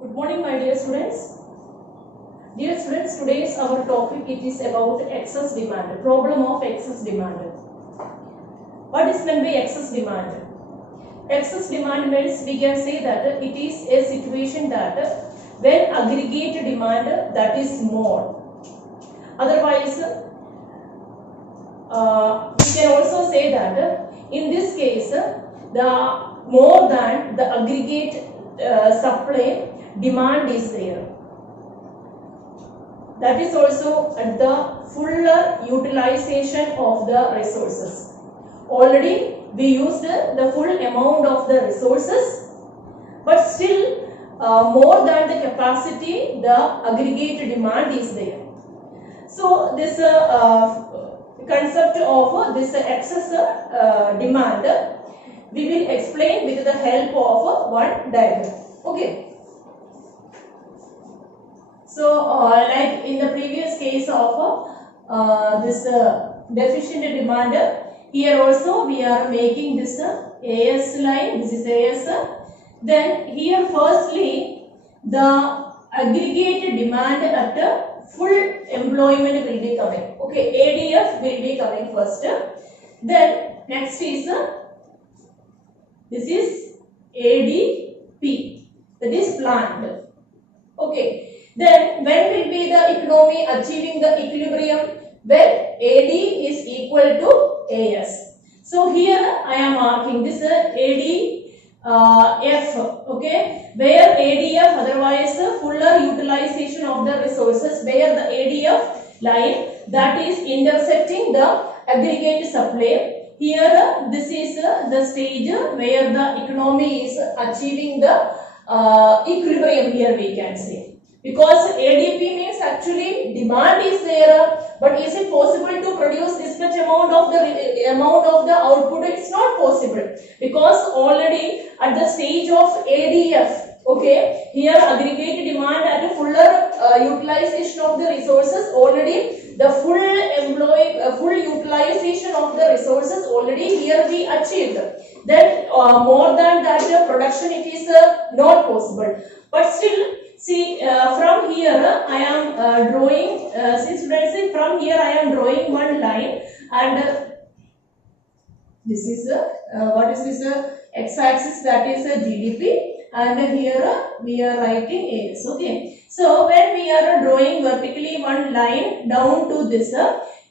Good morning, my dear students. Dear students, today's our topic it is about excess demand, problem of excess demand. What is meant by excess demand? Excess demand means we can say that it is a situation that when aggregate demand that is more. Otherwise, we can also say that in this case, the more than the aggregate supply demand is there. That is also at the fuller utilization of the resources. Already we used the full amount of the resources, but still more than the capacity, the aggregate demand is there. So this concept of this excess demand we will explain with the help of one diagram. Okay. So like in the previous case of this deficient demand, here also we are making this AS line. This is AS. Then here firstly the aggregate demand at full employment will be coming. Okay, ADF will be coming first. Then next is this is ADP, that is planned. Okay. Then when will be the economy achieving the equilibrium? When AD is equal to AS. So here I am marking this ADF, okay, where ADF otherwise fuller utilization of the resources, where the ADF line that is intersecting the aggregate supply. Here this is the stage where the economy is achieving the equilibrium, here we can say. Because ADP means actually demand is there, but is it possible to produce this much amount of the output? It's not possible, because already at the stage of ADF, okay, here aggregate demand at a fuller utilization of the resources, already the full utilization of the resources already here we achieved. Then more than that production it is not possible, but still. See, from here I am drawing, from here I am drawing one line, and this is what is this x-axis, that is GDP, and here we are writing AS. Okay, so when we are drawing vertically one line down to this,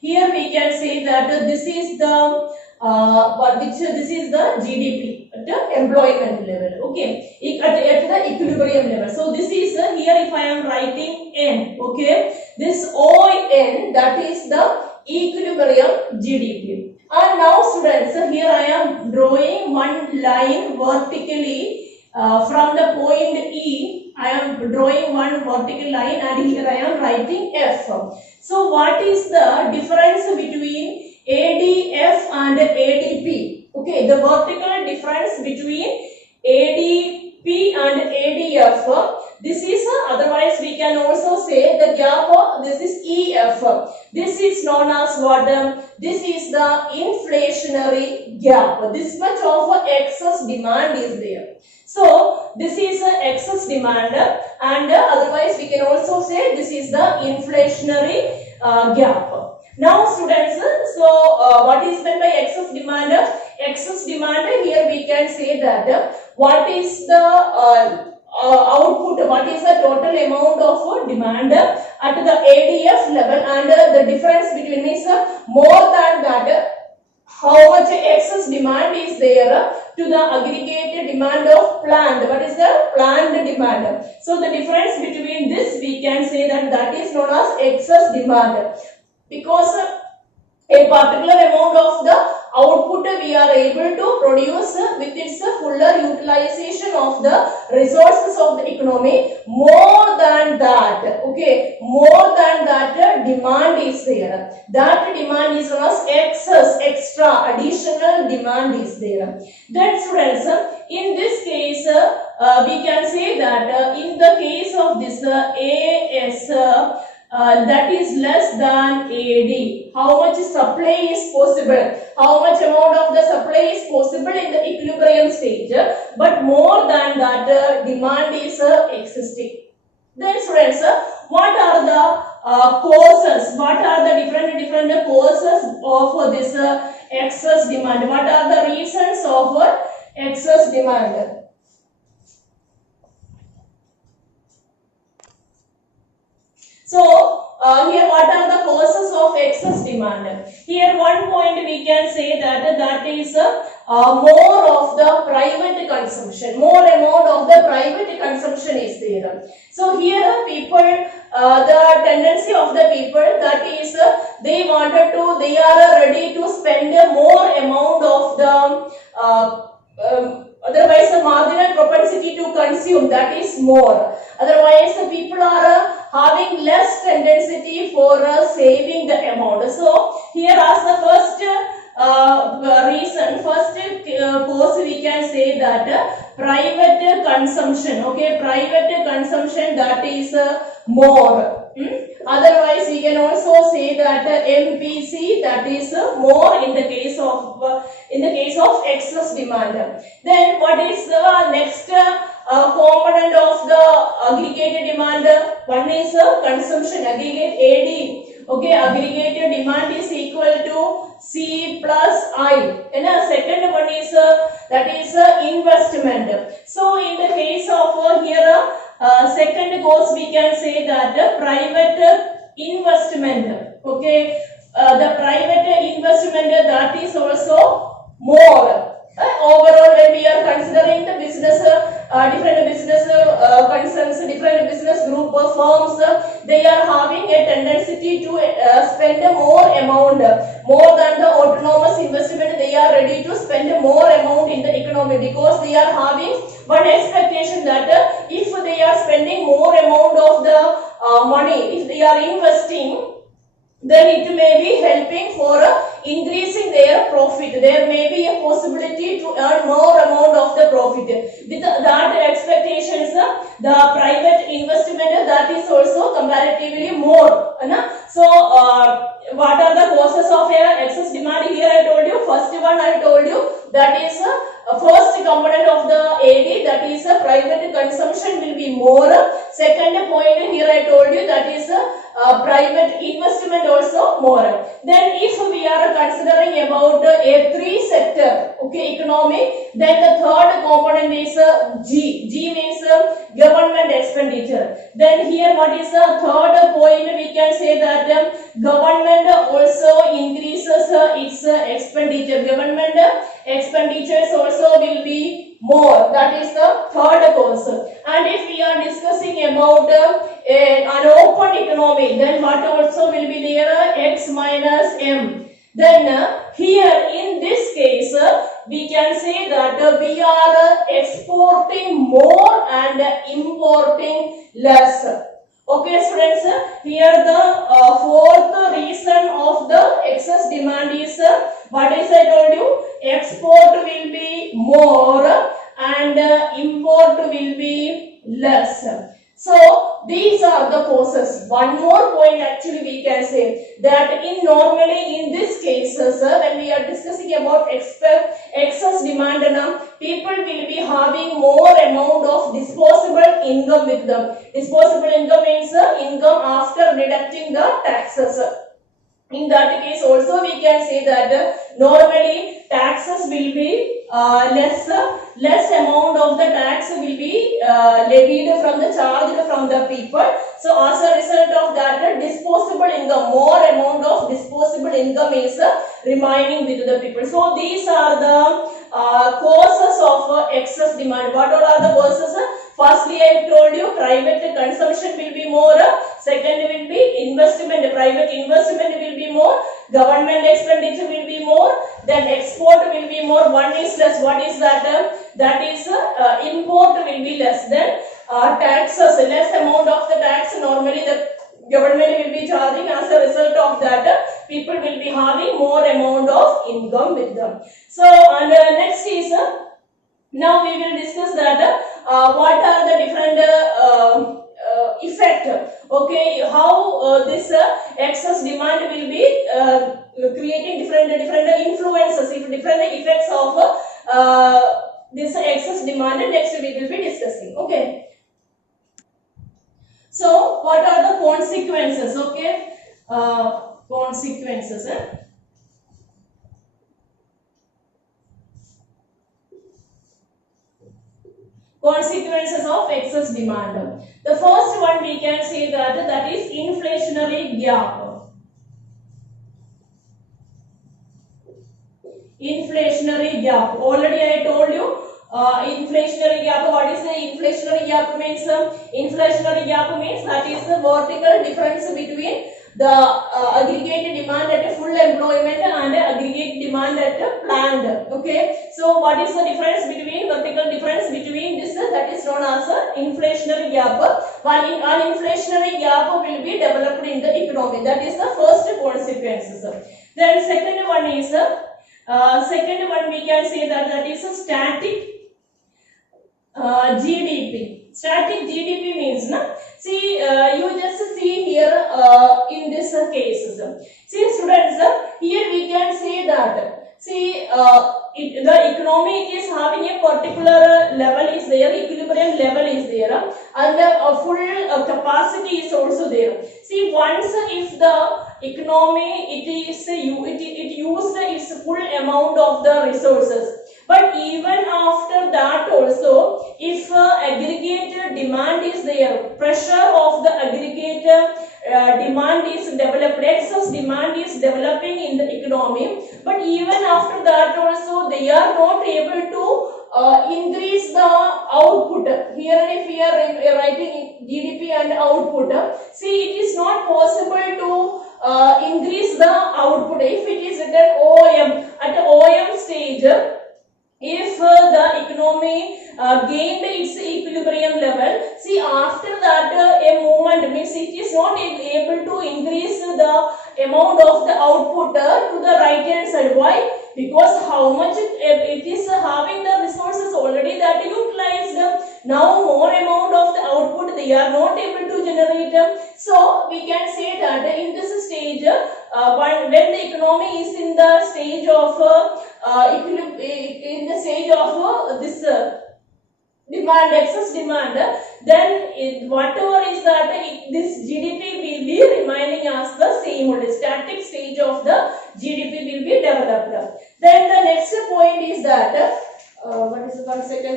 here we can say that this is the this is the GDP at the employment level, okay, at the equilibrium level. So this is here if I am writing N, okay, this ON, that is the equilibrium GDP. And now students, here I am drawing one line vertically from the point E. I am drawing one vertical line, and here I am writing F. So what is the difference between ADF and ADP? Okay, the vertical difference between ADP and ADF, this is otherwise we can also say the gap, this is EF. This is known as what? This is the inflationary gap. This much of excess demand is there. So this is excess demand, and otherwise we can also say this is the inflationary gap. Now students, so what is meant by excess demand? Excess demand, here we can say that what is the output, what is the total amount of demand at the ADF level, and the difference between is more than that, how much excess demand is there to the aggregated demand of planned. What is the planned demand? So the difference between this we can say that is known as excess demand, because a particular amount of the output we are able to produce with its fuller utilization of the resources of the economy. More than that, okay, more than that demand is there. That demand is known as excess, extra, additional demand is there. Then students, in this case we can say that in the case of this AS, that is less than AD. How much supply is possible? How much amount of the supply is possible in the equilibrium stage? But more than that, demand is existing. Then students, what are the causes? What are the different causes of this excess demand? What are the reasons of excess demand? So, here what are the causes of excess demand? Here one point we can say that is more of the private consumption. More amount of the private consumption is there. So here people, the tendency of the people that is they are ready to spend more amount of the otherwise the marginal propensity to consume, that is more. Otherwise people are having less tendency for saving the amount. So here as the first reason, first cause we can say that private consumption. Okay, private consumption, that is more. Otherwise we can also say that MPC, that is more in the case of excess demand. Then what is the next component of the aggregated demand? One is consumption, aggregate AD. Okay, aggregated demand is equal to C plus I. And the second one is that is investment. So in the case of here second cause we can say that private investment. Okay, the private investment, that is also more. Overall, when we are considering the business, different business concerns, different business group of firms, they are having a tendency to spend more amount, more than the autonomous investment. They are ready to spend more amount in the economy because they are having one expectation that if they are spending more amount of the money, if they are investing, then it may be helping for increasing their profit. There may be a possibility to earn more amount of the profit. With that expectations, the private investment, that is also comparatively more. So, what are the causes of excess demand? Here I told you, first one I told you, that is first component of the AD, that is private consumption will be more. Second point here I told you, that is private investment also more. Then if we are considering about a three sector, okay, economy, then the third component is G. G means government expenditure. Then here what is the third point? We can say that government also increases its expenditure. Government expenditures also will be more. That is the third cause. And if we are discussing about an open economy, then what also will be there? X minus M. Then here in this case, we can say that we are exporting more and importing less. Okay students, here the fourth reason of the excess demand is what is I told you? Export will be more and import will be less. So these are the causes. One more point actually we can say that normally in these cases when we are discussing about excess demand, people will be having more amount of disposable income with them. Disposable income means income after deducting the taxes. In that case also we can say that normally taxes will be less amount of the tax will be levied from the charged from the people. So as a result of that, disposable income, more amount of disposable income is remaining with the people. So these are the causes of excess demand. What all are the causes? Firstly, I told you private consumption will be more. Second will be investment, private investment will be more. Government expenditure will be more. Then export will be more. One is less. What is that? That is import will be less. Then taxes, less amount of the tax normally the government will be charging. As a result of that, people will be having more amount of income with them. So, and next is now we will discuss that what are the different effect. Okay, how this excess demand will be creating different influences, if different effects of this excess demand. Next we will be discussing. Okay. So what are the consequences? Okay, consequences. Consequences of excess demand. The first one we can say that is inflationary gap. Inflationary gap. Already I told you. Inflationary gap. What is the inflationary gap means? Inflationary gap means that is the vertical difference between the aggregate demand at full employment and aggregate demand at planned. Okay. So what is the difference between vertical difference between this? That is known as inflationary gap. While an inflationary gap will be developed in the economy. That is the first consequences. Then second one is we can say that is a static GDP. Static GDP means, see, you just see here in this cases. See, students, here we can say that, see, the economy is having a particular level is there, equilibrium level is there, and the full capacity is also there. See, once if the economy it used its full amount of the resources, but even after that also, if aggregate demand is there, pressure of the aggregate demand is developed, excess demand is developing in the economy, but even after that also they are not able to increase the output. Here if we are writing GDP and output, see, it is not possible to increase the output. If it is written OM, at the OM stage, if the economy gained its equilibrium level, see, after that a movement means it is not able to increase the amount of the output to the right hand side. Why? Because how much it is having the resources already that utilized, now more amount of the output they are not able to generate. So we can say that in this stage, when the economy is in the stage of this demand, excess demand, then whatever is that this GDP will be remaining as the same only, static stage of the GDP will be developed. Then the next point is that what is the 1 second?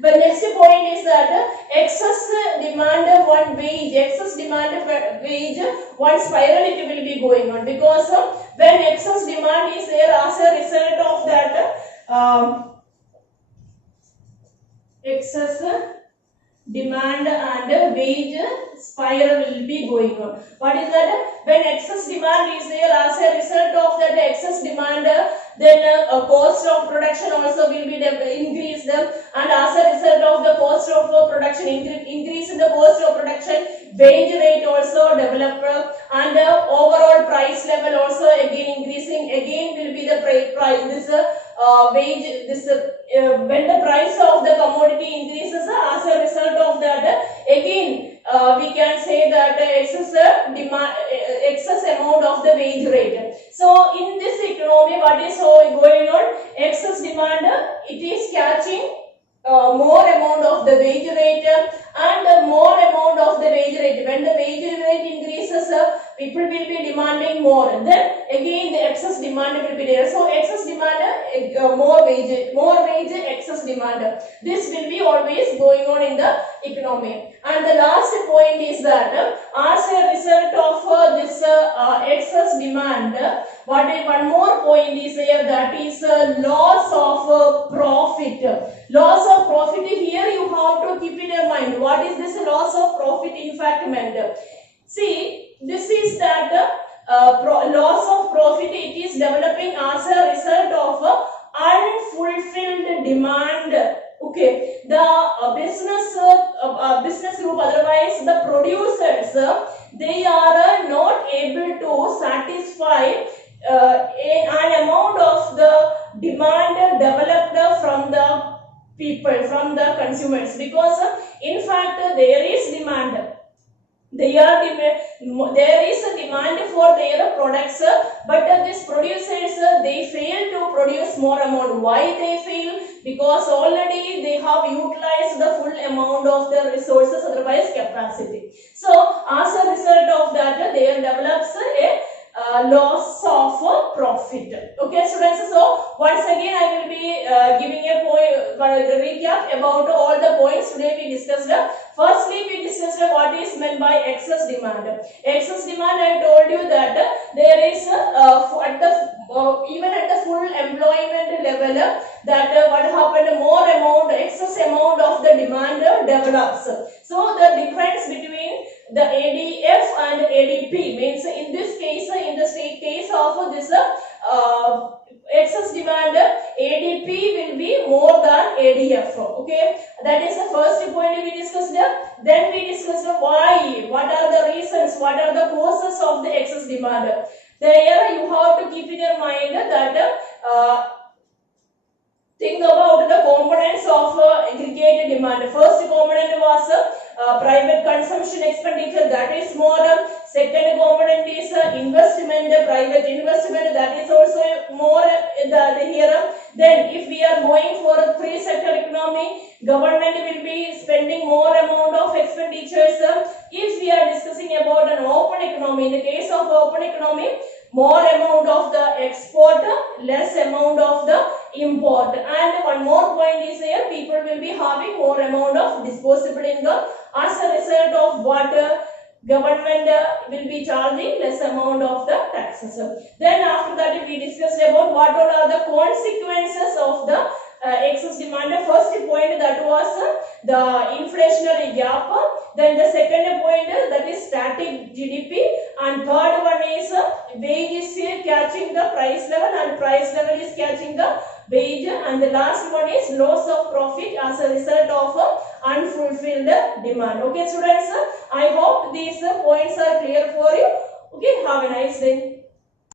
The next point is that excess demand one wage, excess demand wage one spiral it will be going on, because when excess demand is there, as a result of that excess demand and wage spiral will be going on. What is that? When excess demand is there, as a result of that excess demand, then cost of production also will be increased, and as a result of the cost of production increase in the cost of production, wage rate also develop, and overall price level also again increasing. Again will be the price this wage this when the price of the commodity increases, as a result of that again we can say that excess demand, excess amount of the wage rate. So in this economy, what is going on? Excess demand it is catching more amount of the wage rate, and more amount of the wage rate. When the wage rate increases, people will be demanding more. Then again the excess demand will be there. So excess demand, more wage, excess demand. This will be always going on in the economy. And the last point is that as a result of this excess demand, one more point is here, that is loss of profit. Loss of profit, here you have to keep in your mind what is this loss of profit in fact meant. See, this is that loss of profit, it is developing as a result of unfulfilled demand. Okay, the business group, otherwise the producers, they are not able to satisfy an amount of the demand developed from the people, from the consumers, because In fact, there is demand. There is a demand for their products, but these producers they fail to produce more amount. Why they fail? Because already they have utilized the full amount of the resources, otherwise capacity. So as a result of that, there develops a loss of profit. Okay, students. So once again, I will be giving a recap about all the points today we discussed. Firstly, we discussed what is meant by excess demand. Excess demand, I told you that there is even at the full employment level, that what happened, more amount, excess amount of the demand develops. So the difference between the ADF and ADP means in this case, in the case of this excess demand, ADP will be more than ADF. Okay, that is the first point we discussed. Then we discussed why, what are the reasons, what are the causes of the excess demand. There you have to keep in your mind that think about the components of aggregate demand. First component was private consumption expenditure, that is more. Second component is investment, private investment, that is also more here. Then if we are going for a three sector economy, government will be spending more amount of expenditures. If we are discussing about an open economy, in the case of open economy, more amount of the export, less amount of the import. And one more point is here, people will be having more amount of disposable income as a result of what government will be charging less amount of the taxes. Then after that we discussed about what all are the consequences of the excess demand. First point, that was the inflationary gap. Then the second point, that is static GDP, and third one is wage is catching the price level and price level is catching the wage, and the last one is loss of profit as a result of unfulfilled demand. Okay students, I hope these points are clear for you. Okay, have a nice day.